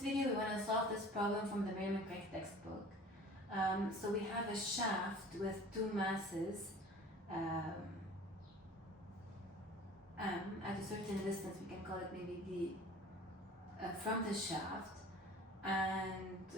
video, we want to solve this problem from the Merriam Craig textbook. So we have a shaft with two masses m at a certain distance. We can call it maybe d from the shaft, and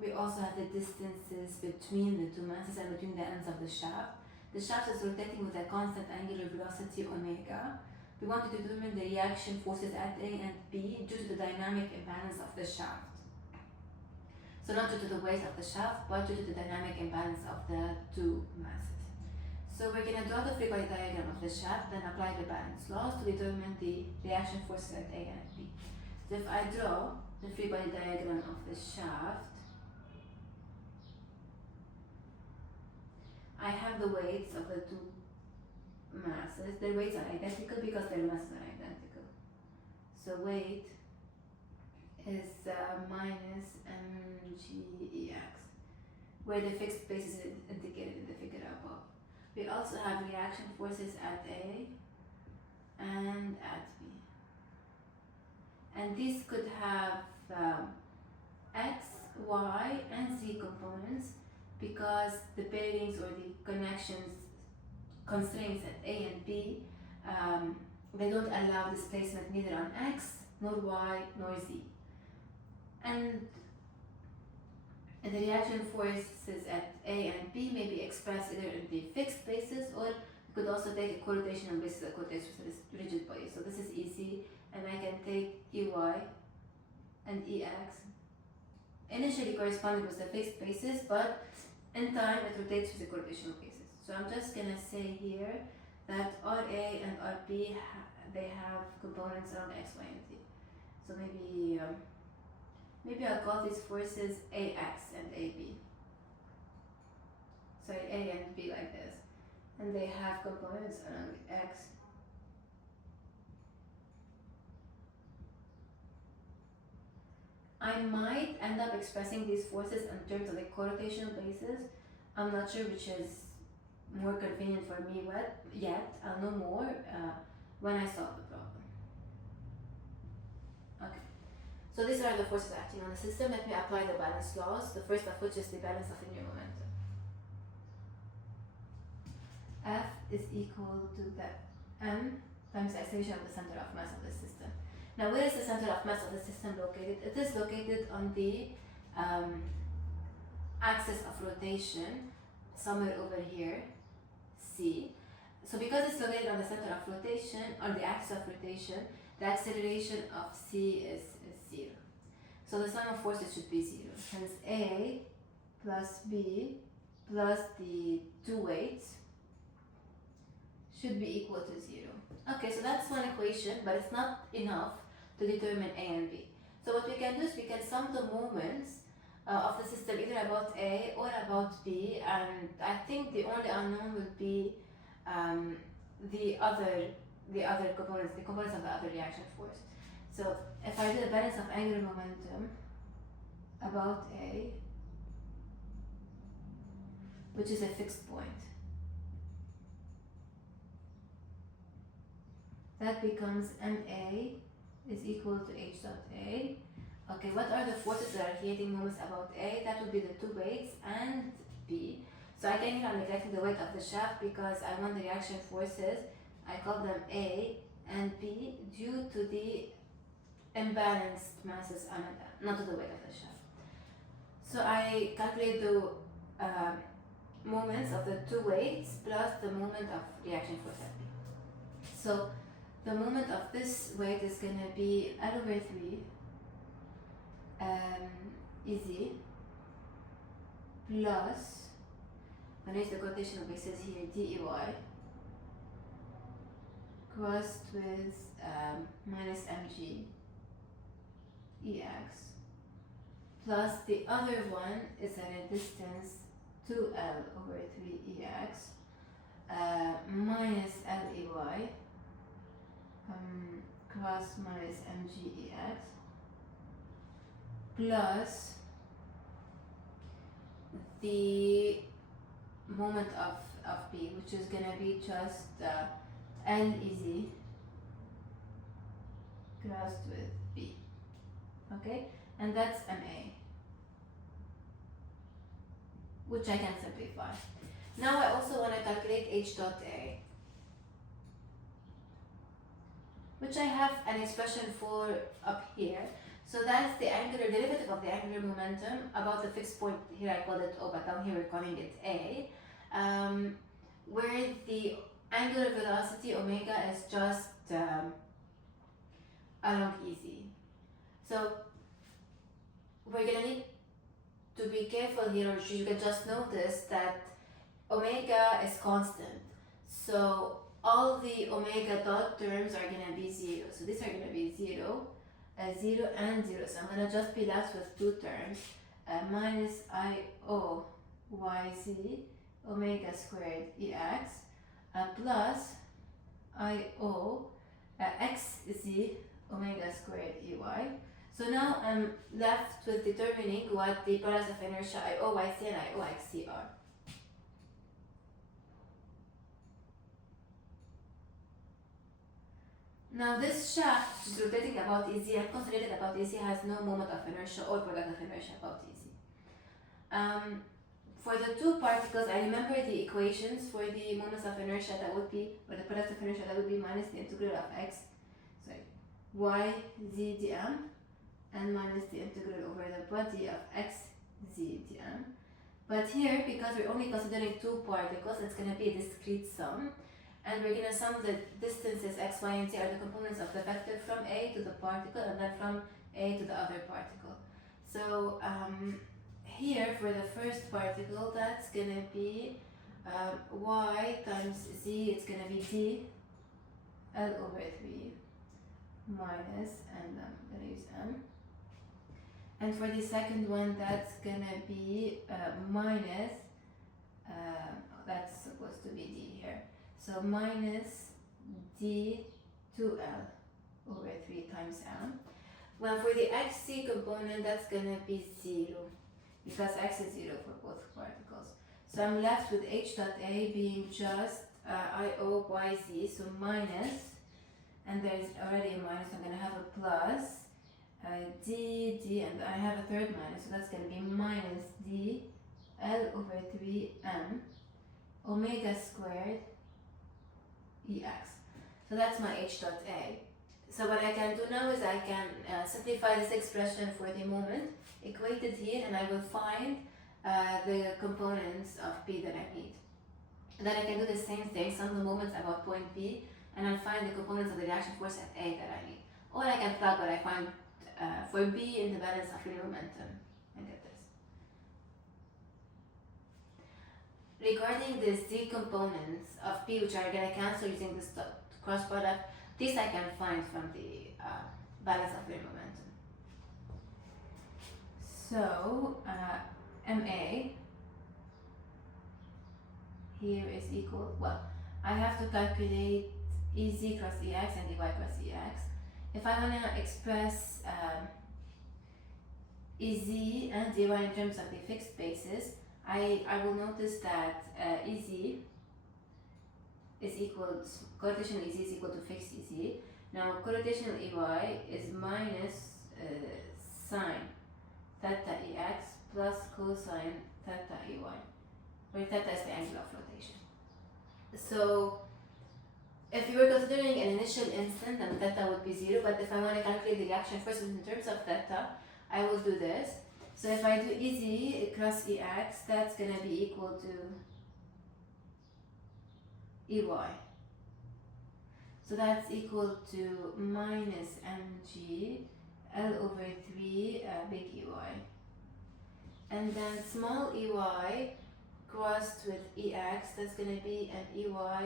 we also have the distances between the two masses and between the ends of the shaft. The shaft is rotating with a constant angular velocity omega. We want to determine the reaction forces at A and B due to the dynamic imbalance of the shaft. So not due to the weight of the shaft, but due to the dynamic imbalance of the two masses. So we're going to draw the free body diagram of the shaft, then apply the balance laws to determine the reaction forces at A and B. So if I draw the free body diagram of the shaft, I have the weights of the two masses. Their weights are identical because their masses are identical. So weight is minus mgEx, where the fixed base is indicated in the figure above. We also have reaction forces at A and at B. And these could have X, Y, and Z components because the bearings or the connections constraints at A and B, they don't allow displacement neither on X, nor Y, nor Z. And the reaction forces at A and B may be expressed either in the fixed basis, or you could also take a co-rotational basis that rotates with this rigid body. So this is easy, and I can take EY and EX initially corresponding with the fixed basis, but in time it rotates with the co-rotational basis. So I'm just gonna say here that RA and RB they have components around X, Y, and Z. So maybe I'll call these forces AX and AB. Sorry, A and B like this. And they have components around X. I might end up expressing these forces in terms of the co-rotational basis. I'm not sure which is more convenient for me yet. I'll know more when I solve the problem. Okay. So these are the forces acting on the system. Let me apply the balance laws, the first of which is the balance of linear momentum. F is equal to the m times the acceleration of the center of mass of the system. Now, where is the center of mass of the system located? It is located on the axis of rotation, somewhere over here, C. So because it's located on the center of rotation, on the axis of rotation, the acceleration of C is 0. So the sum of forces should be 0. Hence A plus B plus the two weights should be equal to 0. Okay, so that's one equation, but it's not enough to determine A and B. So what we can do is we can sum the moments of the system either about A or about B, and I think the only unknown will be the other components, the components of the other reaction force. So if I do the balance of angular momentum about A, which is a fixed point, that becomes MA is equal to H dot A. Okay, what are the forces that are creating moments about A? That would be the two weights and B. So I think I'm neglecting the weight of the shaft because I want the reaction forces. I call them A and B due to the imbalanced masses on them, not to the weight of the shaft. So I calculate the moments of the two weights plus the moment of reaction force at B. So the moment of this weight is going to be L over 3 EZ plus, when I use the quotational basis here, DEY crossed with minus mg EX plus the other one is at a distance 2L over 3 EX minus LEY cross minus mg EX plus the moment of B, which is going to be just LEZ crossed with B. Okay, and that's MA, which I can simplify. Now I also want to calculate H dot A, which I have an expression for up here. So that's the angular derivative of the angular momentum about the fixed point. Here I called it O, but down here we're calling it A, where the angular velocity omega is just along EZ. So we're gonna need to be careful here, or you can just notice that omega is constant. So all the omega dot terms are gonna be 0. So these are gonna be 0, 0 and 0. So I'm gonna just be left with two terms, minus IO YZ omega squared EX plus IO XZ omega squared EY. So now I'm left with determining what the products of inertia IOYC and IOXC are. Now this shaft, which is rotating about EZ and concentrated about EZ, has no moment of inertia or product of inertia about EZ. For the two particles, I remember the equations for the moments of inertia. That would be, or the product of inertia, that would be minus the integral of y z dm and minus the integral over the body of x z dm. But here, because we're only considering two particles, it's going to be a discrete sum. And we're going to sum the distances x, y, and z are the components of the vector from A to the particle and then from A to the other particle. So here for the first particle, that's going to be y times z, it's going to be d L over 3 minus, and I'm going to use m. And for the second one, that's going to be minus, that's supposed to be d here. So minus d 2L over 3 times m. Well, for the xc component, that's going to be 0, because x is 0 for both particles. So I'm left with H dot A being just IOYZ, so minus, and there's already a minus, so I'm going to have a plus, d, and I have a third minus, so that's going to be minus d L over 3m omega squared EX. So that's my H dot A. So what I can do now is I can simplify this expression for the moment, equate it here, and I will find the components of P that I need. And then I can do the same thing, sum the moments about point B, and I'll find the components of the reaction force at A that I need. Or I can plug what I find for B in the balance of free momentum and get this. Regarding the Z components of P, which are going to cancel using this cross product, these I can find from the balance of free momentum. So MA here is equal, well, I have to calculate EZ cross EX and EY cross EX. If I want to express EZ and EY in terms of the fixed basis, I will notice that EZ is equal to, correlational EZ is equal to fixed EZ. Now correlational EY is minus sine theta EX plus cosine theta EY, where theta is the angle of rotation. So if you were considering an initial instant, then theta would be 0, but if I want to calculate the reaction forces in terms of theta, I will do this. So if I do EZ cross EX, that's going to be equal to EY. So that's equal to minus mg L over 3 big EY. And then small EY crossed with EX, that's going to be an EY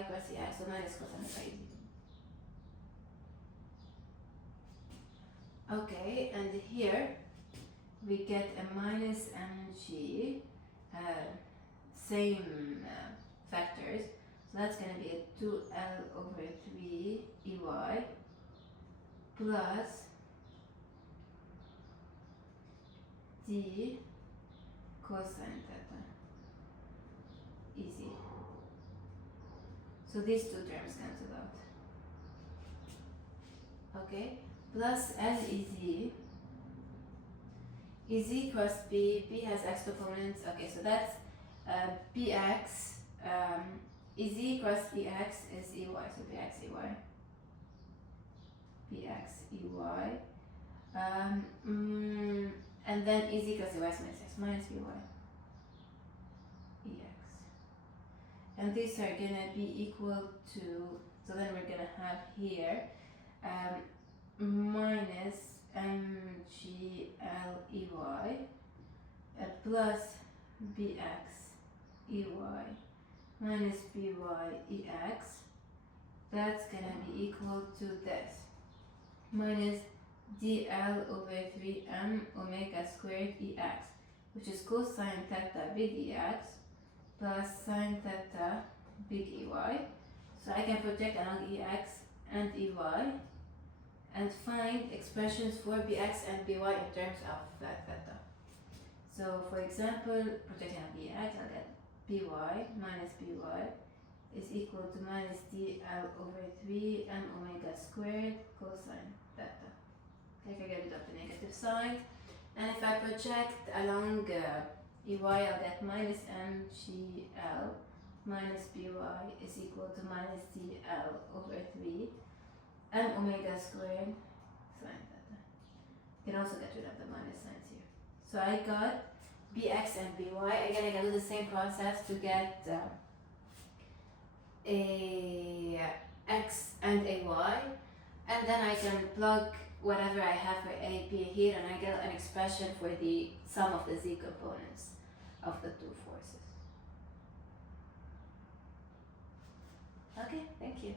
cross EX, so minus cosine phi. Okay, and here we get a minus mg, same factors, so that's going to be a 2L over 3 EY plus d cosine theta easy. So these two terms cancel out. Okay, plus LEZ EZ cross B, B has x components. Okay, so that's BX. EZ cross EX is EY, so BX EY. BX EY. And then EZ cross EY is minus x minus BY EX. And these are gonna be equal to, so then we're gonna have here minus MGLEY plus BX EY minus BY EX. That's gonna be equal to this minus DL over 3M omega squared EX, which is cosine theta big EX plus sine theta big EY. So I can project along EX and EY and find expressions for BX and BY in terms of theta. So for example, projecting on BX, I'll get BY minus BY is equal to minus DL over 3 M omega squared cosine theta. Okay, I get rid of the negative side. And if I project along EY, I'll get minus MGL minus BY is equal to minus DL over 3 M omega squared sine theta. You can also get rid of the minus signs here. So I got BX and BY. Again, I can do the same process to get a X and a Y, and then I can plug whatever I have for A, B here, and I get an expression for the sum of the Z components of the two forces. Okay, thank you.